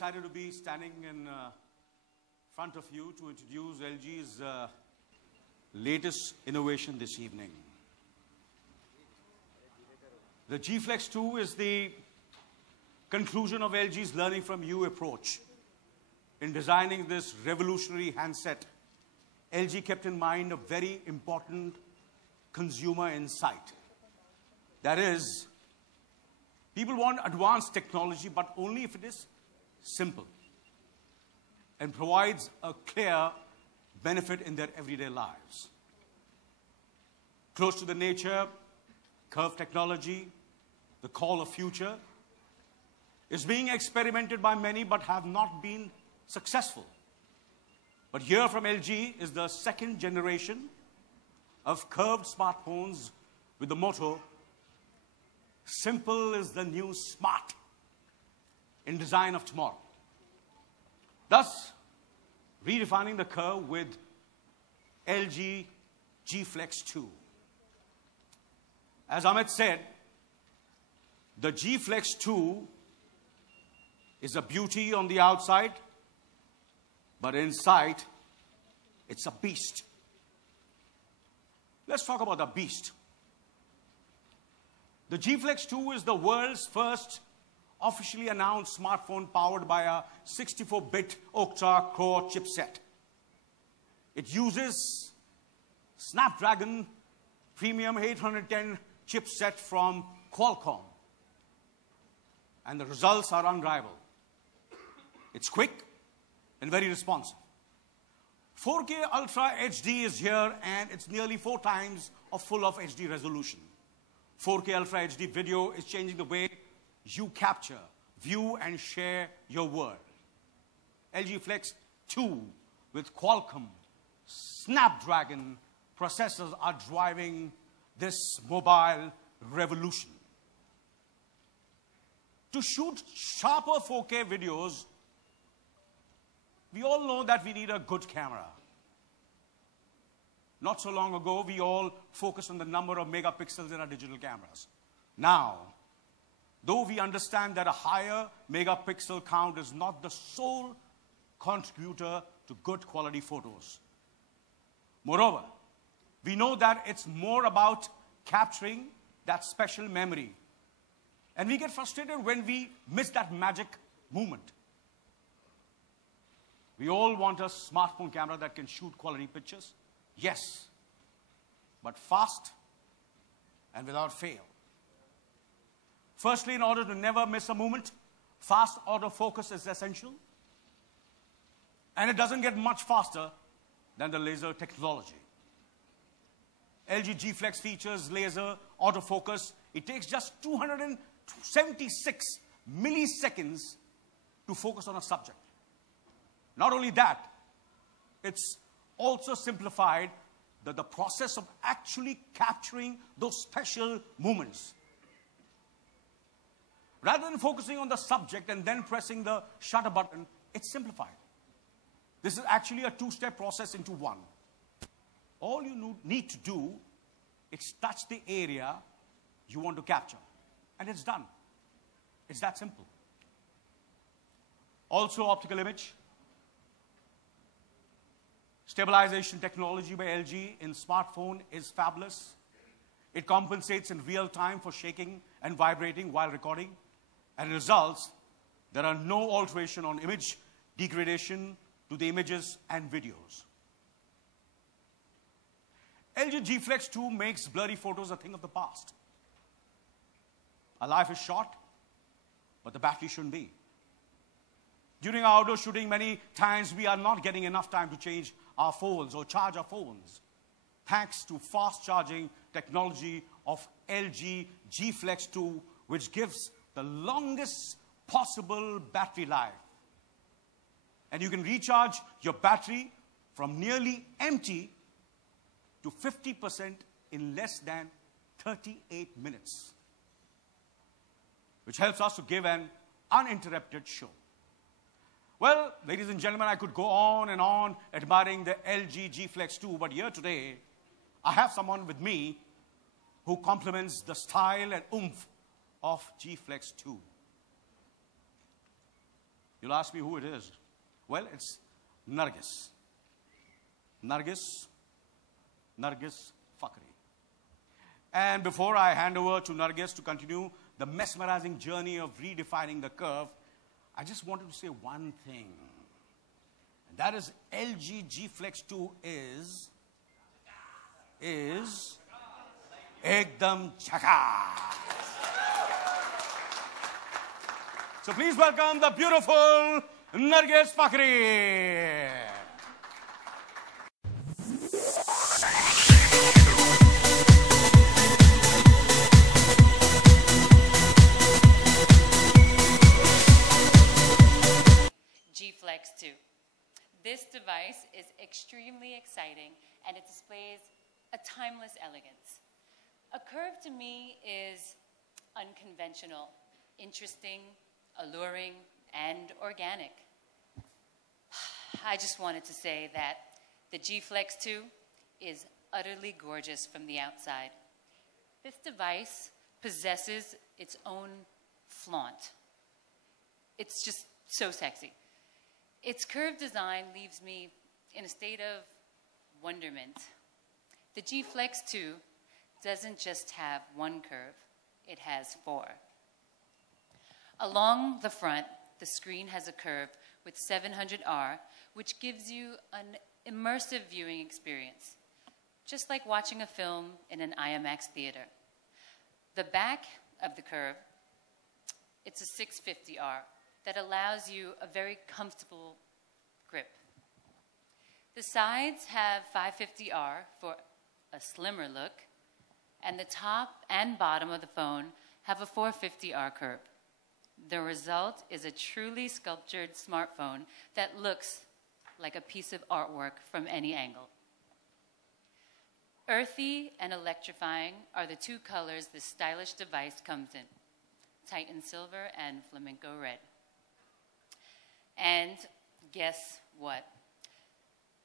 excited to be standing in front of you to introduce LG's latest innovation this evening. The GFlex2 is the conclusion of LG's learning from you approach. In designing this revolutionary handset, LG kept in mind a very important consumer insight. That is, people want advanced technology, but only if it is simple and provides a clear benefit in their everyday lives. Close to the nature, curved technology, the call of future, is being experimented by many but have not been successful. But here from LG is the second generation of curved smartphones with the motto, "Simple is the new smart," in design of tomorrow. Thus, redefining the curve with LG GFlex2. As Amit said, the GFlex2 is a beauty on the outside, but inside, it's a beast. Let's talk about the beast. The GFlex2 is the world's first officially announced smartphone powered by a 64-bit octa-core chipset. It uses Snapdragon Premium 810 chipset from Qualcomm. And the results are unrivaled. It's quick and very responsive. 4K Ultra HD is here, and it's nearly 4 times of full of HD resolution. 4K Ultra HD video is changing the way you capture, view, and share your world. LG Flex 2 with Qualcomm Snapdragon processors are driving this mobile revolution. To shoot sharper 4K videos, we all know that we need a good camera. Not so long ago, we all focused on the number of megapixels in our digital cameras. Now, though we understand that a higher megapixel count is not the sole contributor to good quality photos. Moreover, we know that it's more about capturing that special memory. And we get frustrated when we miss that magic moment. We all want a smartphone camera that can shoot quality pictures. Yes, but fast and without fail. Firstly, in order to never miss a moment, fast autofocus is essential. And it doesn't get much faster than the laser technology. LG GFlex features laser autofocus. It takes just 276 milliseconds to focus on a subject. Not only that, it's also simplified the process of actually capturing those special moments. Rather than focusing on the subject and then pressing the shutter button, it's simplified. This is actually a 2-step process into one. All you need to do is touch the area you want to capture, and it's done. It's that simple. Also, optical image stabilization technology by LG in smartphone is fabulous. It compensates in real time for shaking and vibrating while recording. And results, there are no alteration on image degradation to the images and videos. LG GFlex2 makes blurry photos a thing of the past. Our life is short, but the battery shouldn't be. During our outdoor shooting, many times we are not getting enough time to change our phones or charge our phones. Thanks to fast charging technology of LG GFlex2, which gives the longest possible battery life. And you can recharge your battery from nearly empty to 50% in less than 38 minutes, which helps us to give an uninterrupted show. Well, ladies and gentlemen, I could go on and on admiring the LG GFlex2, but here today, I have someone with me who complements the style and oomph of GFlex2. You'll ask me who it is. Well, it's Nargis. Nargis Fakhri. And before I hand over to Nargis to continue the mesmerizing journey of redefining the curve, I just wanted to say one thing. And that is LG GFlex2 is ekdam chaka. So please welcome the beautiful Nargis Fakhri. GFlex2. This device is extremely exciting and it displays a timeless elegance. A curve to me is unconventional, interesting, alluring, and organic. I just wanted to say that the GFlex2 is utterly gorgeous from the outside. This device possesses its own flaunt. It's just so sexy. Its curved design leaves me in a state of wonderment. The GFlex2 doesn't just have one curve, it has four. Along the front, the screen has a curve with 700R, which gives you an immersive viewing experience, just like watching a film in an IMAX theater. The back of the curve, it's a 650R that allows you a very comfortable grip. The sides have 550R for a slimmer look, and the top and bottom of the phone have a 450R curve. The result is a truly sculptured smartphone that looks like a piece of artwork from any angle. Earthy and electrifying are the two colors this stylish device comes in: Titan Silver and Flamenco Red. And guess what?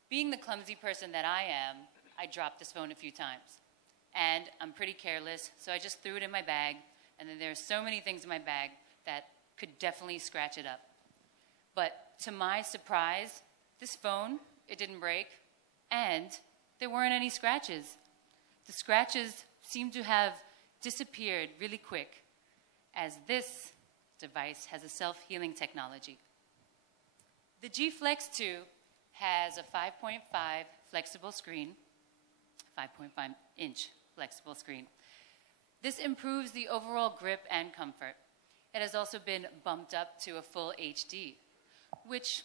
Being the clumsy person that I am, I dropped this phone a few times. And I'm pretty careless, so I just threw it in my bag, and then there are so many things in my bag that could definitely scratch it up. But to my surprise, this phone, it didn't break, and there weren't any scratches. The scratches seem to have disappeared really quick, as this device has a self-healing technology. The GFlex2 has a 5.5 flexible screen, 5.5-inch flexible screen. This improves the overall grip and comfort. It has also been bumped up to a full HD, which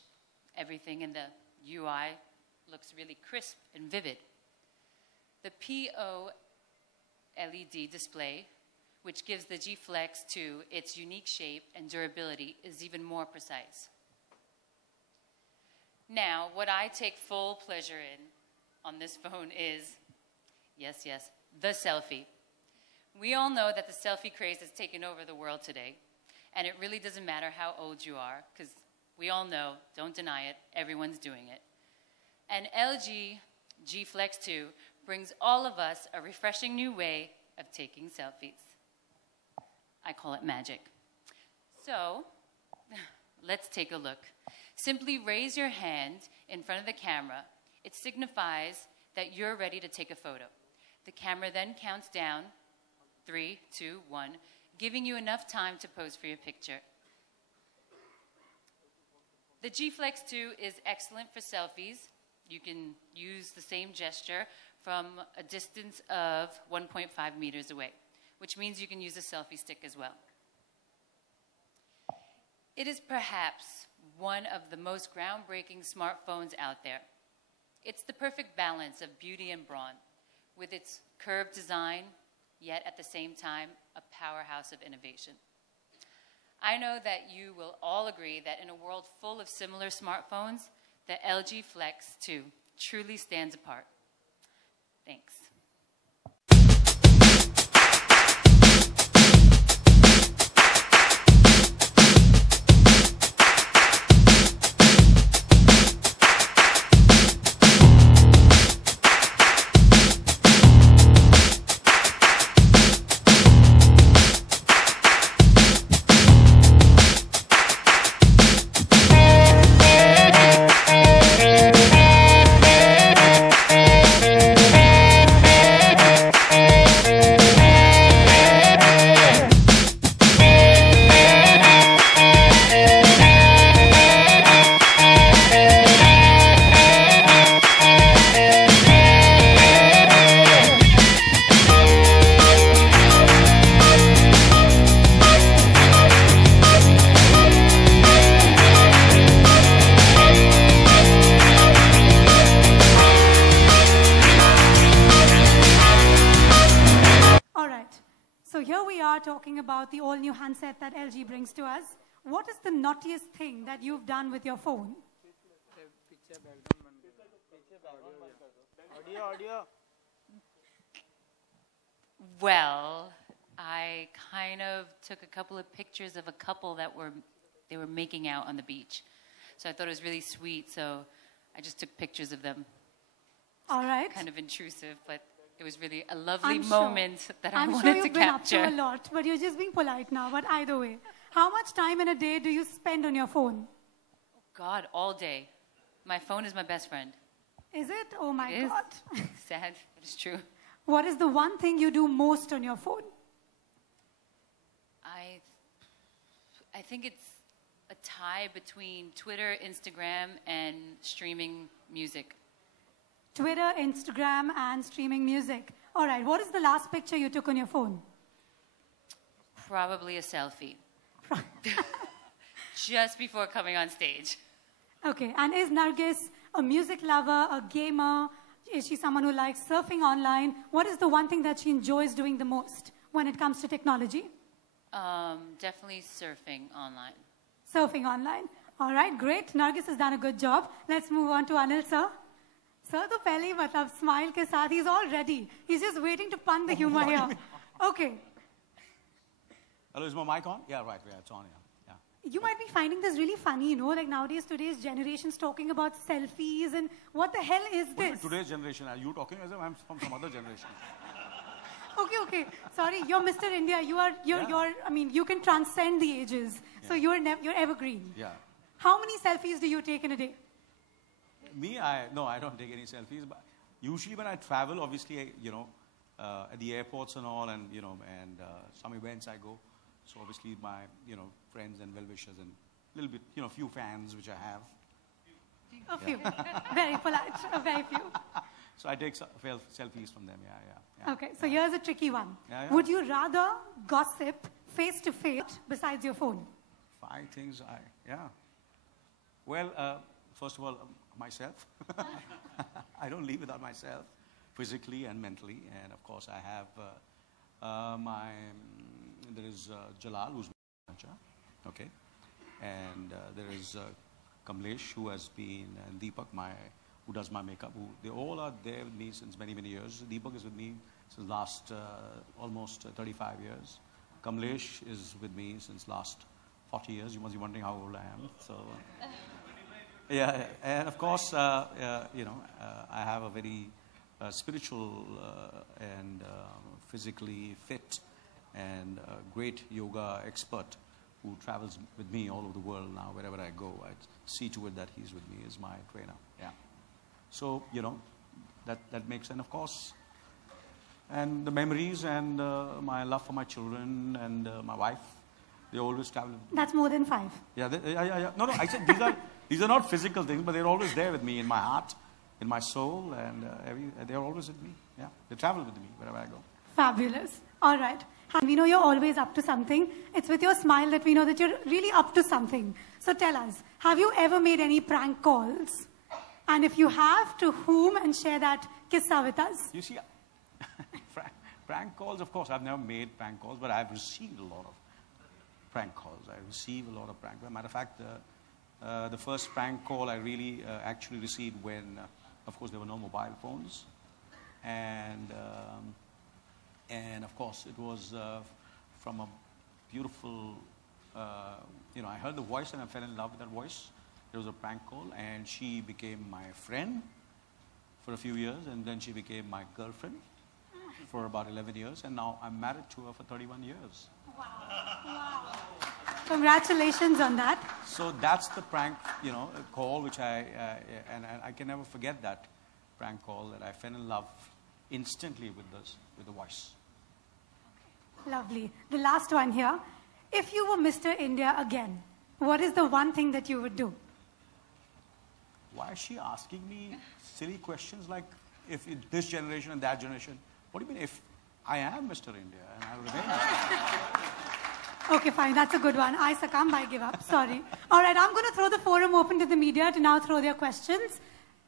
everything in the UI looks really crisp and vivid. The PO LED display, which gives the GFlex2 its unique shape and durability, is even more precise. Now, what I take full pleasure in on this phone is, yes, the selfie. We all know that the selfie craze has taken over the world today, and it really doesn't matter how old you are, because we all know, don't deny it, everyone's doing it. And LG GFlex2 brings all of us a refreshing new way of taking selfies. I call it magic. So, let's take a look. Simply raise your hand in front of the camera. It signifies that you're ready to take a photo. The camera then counts down, 3, 2, 1, giving you enough time to pose for your picture. The GFlex2 is excellent for selfies. You can use the same gesture from a distance of 1.5 meters away, which means you can use a selfie stick as well. It is perhaps one of the most groundbreaking smartphones out there. It's the perfect balance of beauty and brawn, with its curved design, yet at the same time, a powerhouse of innovation. I know that you will all agree that in a world full of similar smartphones, the LG Flex 2 truly stands apart. Thanks. are talking about the all-new handset that LG brings to us, what is the naughtiest thing that you've done with your phone? Well, I kind of took a couple of pictures of a couple that they were making out on the beach. So I thought it was really sweet, so I just took pictures of them. All right. Kind of intrusive, but it was really a lovely moment that I wanted to capture. I'm sure you've been up to a lot, but you're just being polite now. But either way, how much time in a day do you spend on your phone? Oh God, all day. My phone is my best friend. Is it? Oh my It is. God. Sad, but it's true. What is the one thing you do most on your phone? I think it's a tie between Twitter, Instagram, and streaming music. Twitter, Instagram, and streaming music. All right, what is the last picture you took on your phone? Probably a selfie. Just before coming on stage. Okay, and is Nargis a music lover, a gamer? Is she someone who likes surfing online? What is the one thing that she enjoys doing the most when it comes to technology? Definitely surfing online. Surfing online. All right, great. Nargis has done a good job. Let's move on to Anil, sir. Sir, to pehle matlab smile ke saath, he's all ready. He's just waiting to pun the humor here. Okay. Hello, is my mic on? Yeah, right. Yeah, it's on. Yeah. You might be finding this really funny, you know, like nowadays, today's generation's talking about selfies and what the hell is this? Today's generation, are you talking as if I'm from some other generation? Okay. Sorry, you're Mr. India. I mean, you can transcend the ages. Yeah. So you're evergreen. Yeah. How many selfies do you take in a day? Me, I don't take any selfies. But usually when I travel, obviously, at the airports and all, and some events I go. So obviously my, friends and well-wishers and a little bit, few fans which I have. A few. Very polite. Very few. So I take selfies from them, yeah. Okay, so here's a tricky one. Yeah. Would you rather gossip face-to-face besides your phone? 5 things Well, first of all, myself. I don't live without myself, physically and mentally. And of course, I have there is Jalal, who's my manager, okay? And there is Kamlesh, who has been, and Deepak, who does my makeup. They all are there with me since many, many years. Deepak is with me since last almost 35 years. Kamlesh is with me since last 40 years. You must be wondering how old I am. So, yeah, and of course, I have a very spiritual and physically fit and great yoga expert who travels with me all over the world now. Wherever I go, I see to it that he's with me as my trainer. Yeah. So, that makes sense, of course. And the memories and my love for my children and my wife, they always travel. That's more than 5. Yeah. No, I said these are not physical things, but they're always there with me in my heart, in my soul, and they're always with me. Yeah. They travel with me wherever I go. Fabulous. All right. We know you're always up to something. It's with your smile that we know that you're really up to something. So tell us, have you ever made any prank calls? And if you have, to whom, and share that kissa with us? You see, prank calls, of course, I've never made prank calls, but I've received a lot of prank calls. I receive a lot of prank calls. Matter of fact, the first prank call I really actually received when, of course, there were no mobile phones. And of course, it was from a beautiful, I heard the voice and I fell in love with that voice. There was a prank call, and she became my friend for a few years, and then she became my girlfriend for about 11 years, and now I'm married to her for 31 years. Wow. Congratulations on that. So that's the prank, call, which and I can never forget that prank call, that I fell in love instantly with the voice. Lovely. The last one here. If you were Mr. India again, what is the one thing that you would do? Why is she asking me silly questions like if this generation and that generation? What do you mean if I am Mr. India and I will remain Mr. India? Okay, fine. That's a good one. I succumb. I give up. Sorry. All right. I'm going to throw the forum open to the media to now throw their questions.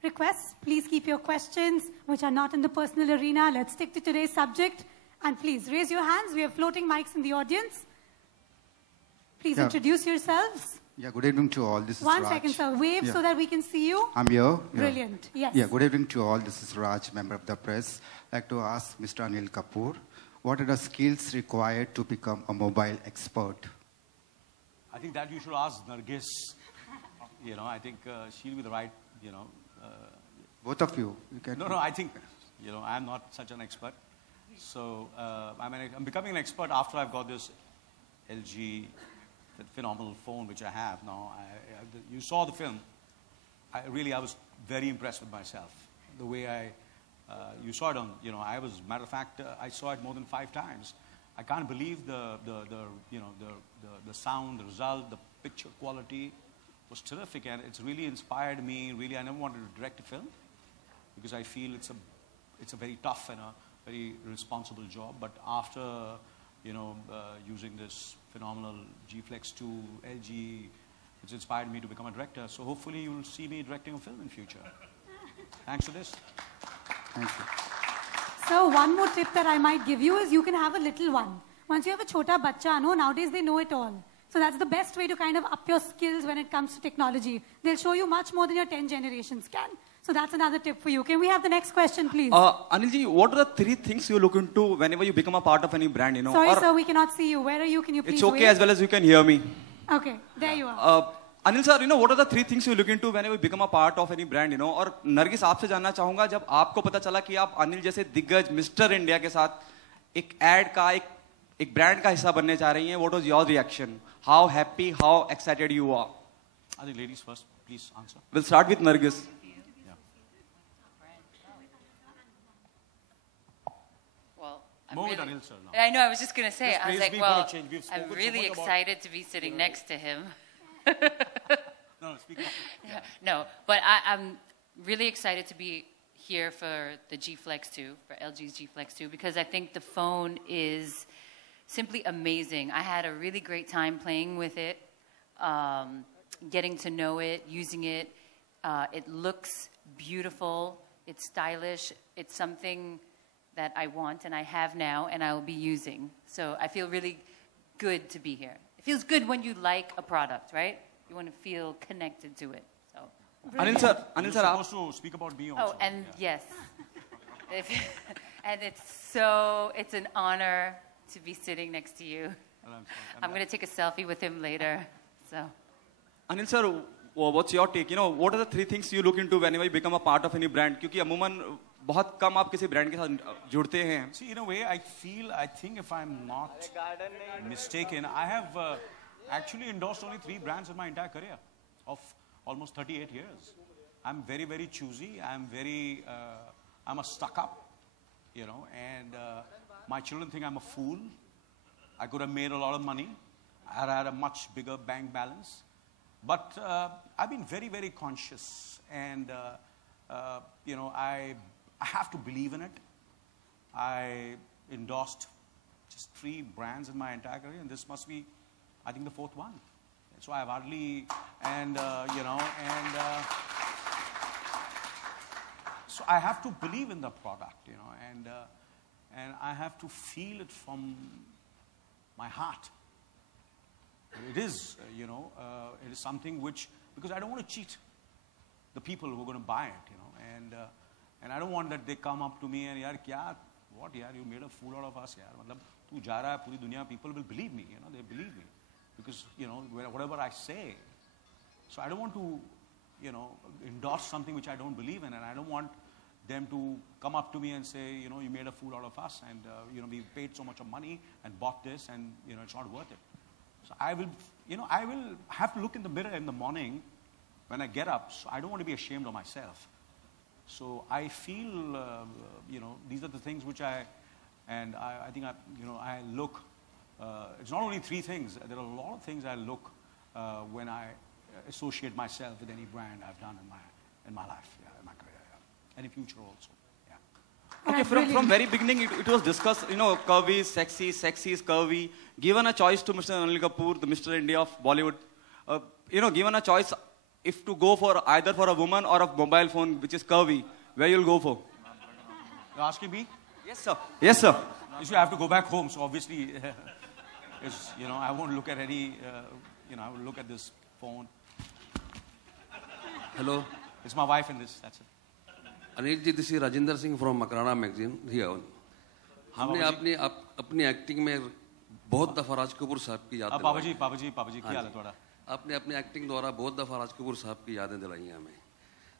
Requests, please keep your questions, which are not in the personal arena. Let's stick to today's subject. And please, raise your hands. We have floating mics in the audience. Please introduce yourselves. Yeah, good evening to all. This is One Raj. second, sir. Wave so that we can see you. I'm here. Brilliant. Yes. Yeah, good evening to all. This is Raj, member of the press. I'd like to ask Mr. Anil Kapoor, what are the skills required to become a mobile expert? I think that you should ask Nargis. You know, I think she'll be the right, you know. Both of you. You can. No, I think, you know, I'm not such an expert. So I'm becoming an expert after I've got this LG phenomenal phone which I have now. You saw the film. I was very impressed with myself. The way you saw it on, you know, matter of fact, I saw it more than 5 times. I can't believe the sound, the result, the picture quality was terrific, and it's really inspired me. Really, I never wanted to direct a film because I feel it's a very tough and a very responsible job. But after, you know, using this phenomenal GFlex2 LG, it's inspired me to become a director. So hopefully you will see me directing a film in future. Thanks to this. Thank you. So one more tip that I might give you is you can have a little one. Once you have a chota bacha, no, nowadays they know it all. So that's the best way to kind of up your skills when it comes to technology. They'll show you much more than your 10 generations can. So that's another tip for you. Can we have the next question, please? Anilji, what are the 3 things you look into whenever you become a part of any brand, you know? Sorry, sir, we cannot see you. Where are you? Can you please It's okay wait? as well as you can hear me. Okay, there you are. Anil sir, you know, what are the 3 things you look into whenever you become a part of any brand, you know? और नरगिस आपसे जानना चाहूँगा, जब आपको पता चला कि आप अनिल जैसे दिग्गज मिस्टर इंडिया के साथ एक एड का एक ब्रांड का हिस्सा बनने जा रही हैं, what was your reaction? How happy, how excited you are? I think ladies first, please answer. We'll start with Nargis. More with Anil, sir, now. I know, I was just going to say, Just I was praise like, me well, for a change. We've I'm spoken so really much about, excited to be sitting next to him. No, speak up. Yeah. No, but I'm really excited to be here for the GFlex2, for LG's GFlex2, because I think the phone is simply amazing. I had a really great time playing with it, getting to know it, using it. It looks beautiful. It's stylish. It's something that I want and I have now and I will be using. So I feel really good to be here. It feels good when you like a product, right? You want to feel connected to it. So. Anil sir, You're supposed to speak about me also. Oh, and yes. And it's an honor to be sitting next to you. I'm going to take a selfie with him later. So. Anil sir, what's your take? You know, what are the 3 things you look into whenever you become a part of any brand? क्योंकि अमूमन बहुत कम आप किसी brand के साथ जुड़ते हैं. See, in a way, I think if I'm not mistaken, I have actually endorsed only 3 brands in my entire career of almost 38 years. I'm very, very choosy. I'm a stuck-up, you know, and my children think I'm a fool. I could have made a lot of money. I had a much bigger bank balance. But I've been very, very conscious, and you know, I have to believe in it. I endorsed just 3 brands in my entire career, and this must be, I think, the 4th one. So I've hardly, and you know, and so I have to believe in the product, you know, and I have to feel it from my heart. It is, you know, it is something which, because I don't want to cheat the people who are going to buy it, you know, and I don't want that they come up to me and, yaar, kya, what, yaar, you made a fool out of us, yaar. Matlab, tu ja raha hai, puri dunya, people will believe me, you know, they believe me. Because, you know, whatever I say. So I don't want to, you know, endorse something which I don't believe in, and I don't want them to come up to me and say, you know, you made a fool out of us, and, you know, we paid so much of money and bought this, and, you know, it's not worth it. So I will, you know, I will have to look in the mirror in the morning when I get up. So I don't want to be ashamed of myself. So I feel, you know, these are the things which I think, you know, I look, it's not only 3 things. There are a lot of things I look when I associate myself with any brand I've done in my life, yeah, in my career, yeah. And in future also. Okay, from very beginning, it was discussed, you know, curvy, sexy is curvy. Given a choice to Mr. Anil Kapoor, the Mr. India of Bollywood, you know, given a choice, if to go for either for a woman or a mobile phone which is curvy, where you'll go for? You're asking me? Yes, sir. Yes, sir. You see, I have to go back home, so obviously, it's, you know, I won't look at any, you know, I will look at this phone. Hello. It's my wife in this, that's it. Anil ji, this is Rajinder Singh from Makarana magazine here. हमने अपनी acting में बहुत दफा राज कपूर साहब की याद दिलाई। पापा जी क्या हाल है तुम्हारा? आपने अपनी एक्टिंग द्वारा बहुत दफा राज कपूर साहब की यादें दिलाई हैं हमें।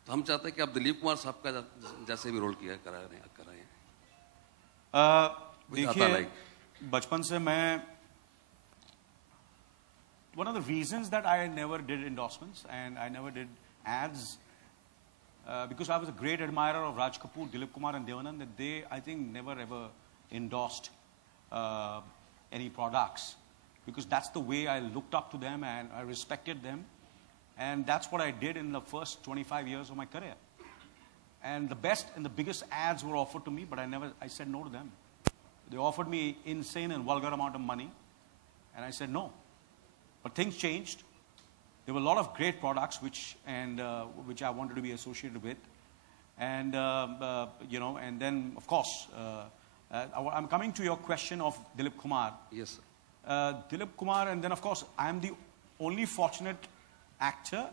तो हम चाहते हैं कि आप दिलीप कुमार साहब का जैसे भी रोल किया कराएं। देखिए, बचपन से मैं one of the reasons that I never did endorsements and I never did ads because I was a great admirer of Raj Kapoor, Dilip Kumar and Devanand, that they, I think, never ever endorsed any products because that's the way I looked up to them and I respected them, and that's what I did in the first 25 years of my career. And the best and the biggest ads were offered to me, but I said no to them. They offered me insane and vulgar amount of money, and I said no. But things changed. There were a lot of great products which I wanted to be associated with, and you know, and then of course, I'm coming to your question of Dilip Kumar. Yes, sir. Dilip Kumar, and then of course, I am the only fortunate actor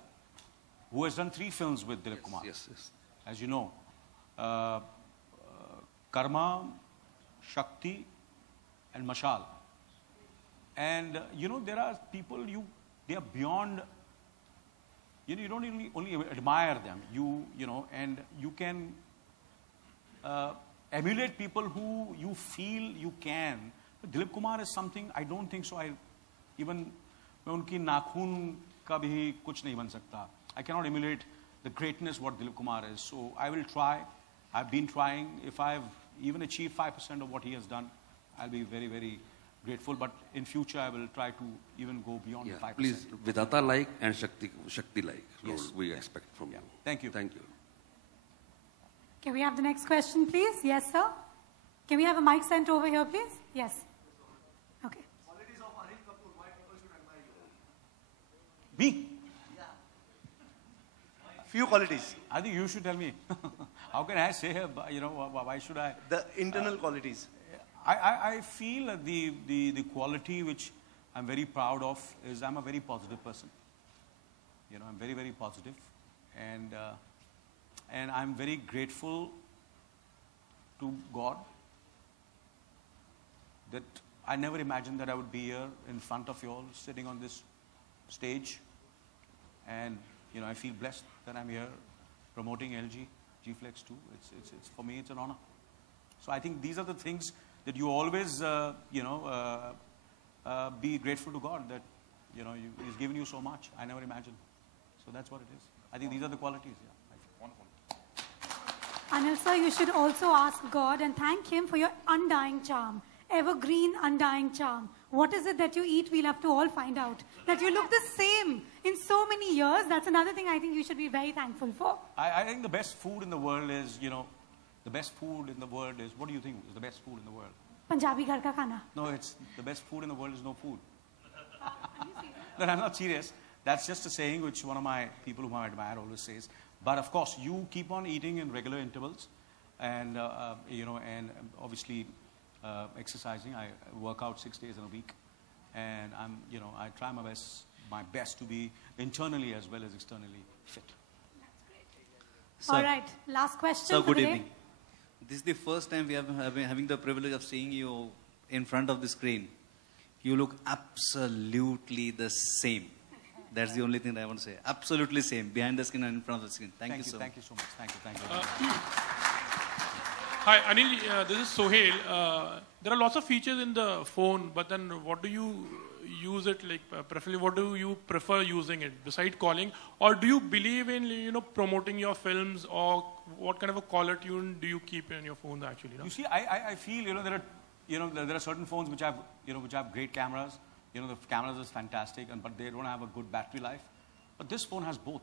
who has done 3 films with Dilip Kumar. Yes, yes. As you know, Karma, Shakti, and Mashal. And you know, there are people they are beyond. You know, you don't only admire them. You know, and you can emulate people who you feel you can. But Dilip Kumar is something I don't think so. मैं उनकी नाखून का भी कुछ नहीं बन सकता. I cannot emulate the greatness what Dilip Kumar is. So I will try. I've been trying. If I've even achieved 5% of what he has done, I'll be very, very grateful. But in future, I will try to even go beyond the 5%. Please, Vidata like and Shakti like role we expect from you. Thank you. Thank you. Can we have the next question, please? Yes, sir. Can we have a mic sent over here, please? Yes. Okay. Qualities of Anil Kapoor, why people should admire you? Me? Few qualities. I think you should tell me. How can I say, you know, why should I? The internal qualities. I feel that the quality which I'm very proud of is I'm a very positive person. You know, I'm very, very positive. And I'm very grateful to God that I never imagined that I would be here in front of you all, sitting on this stage. And, you know, I feel blessed that I'm here promoting LG, GFlex2. It's for me, it's an honor. So I think these are the things that you always, you know, be grateful to God that, you know, He's given you so much. I never imagined. So that's what it is. I think these are the qualities, yeah. Anil sir, you should also ask God and thank Him for your undying charm. Evergreen, undying charm. What is it that you eat? We'll have to all find out. That you look the same in so many years. That's another thing I think you should be very thankful for. I think the best food in the world is, you know, the best food in the world is, what do you think is the best food in the world? Punjabi ghar ka khana. No, it's the best food in the world is no food. No, I'm not serious. That's just a saying which one of my people whom I admire always says. But of course, you keep on eating in regular intervals, and you know, and obviously exercising. I work out 6 days in a week, and you know, I try my best to be internally as well as externally fit. Sir, all right, last question. Sir, for good the day. evening. This is the first time we have having the privilege of seeing you in front of the screen. You look absolutely the same. That's the only thing I want to say. Absolutely same. Behind the screen and in front of the screen. Thank you so much. Thank you so much. Thank you. Hi, Anil. This is Sohail. There are lots of features in the phone, but then what do you use it like? Preferably, what do you prefer using it besides calling, or do you believe in promoting your films, or what kind of a caller tune do you keep in your phones actually? You see, I feel there are certain phones which have great cameras. You know, the cameras is fantastic, but they don't have a good battery life. But this phone has both.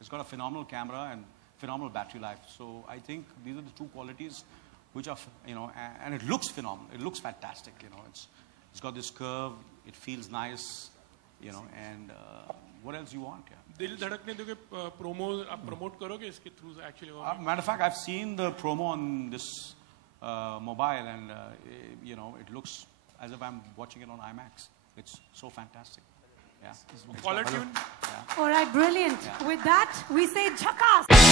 It's got a phenomenal camera and phenomenal battery life. So I think these are the two qualities which are, you know, and it looks phenomenal. It looks fantastic. You know, it's got this curve. It feels nice. You know, and what else you want? Yeah. Dil dhadakne doge promos आप promote करोगे इसके through actually? Matter of fact, I've seen the promo on this mobile, and you know, it looks as if I'm watching it on IMAX. It's so fantastic. Yeah. Caller tune. Yeah. All right, brilliant. With that, we say Jhakas.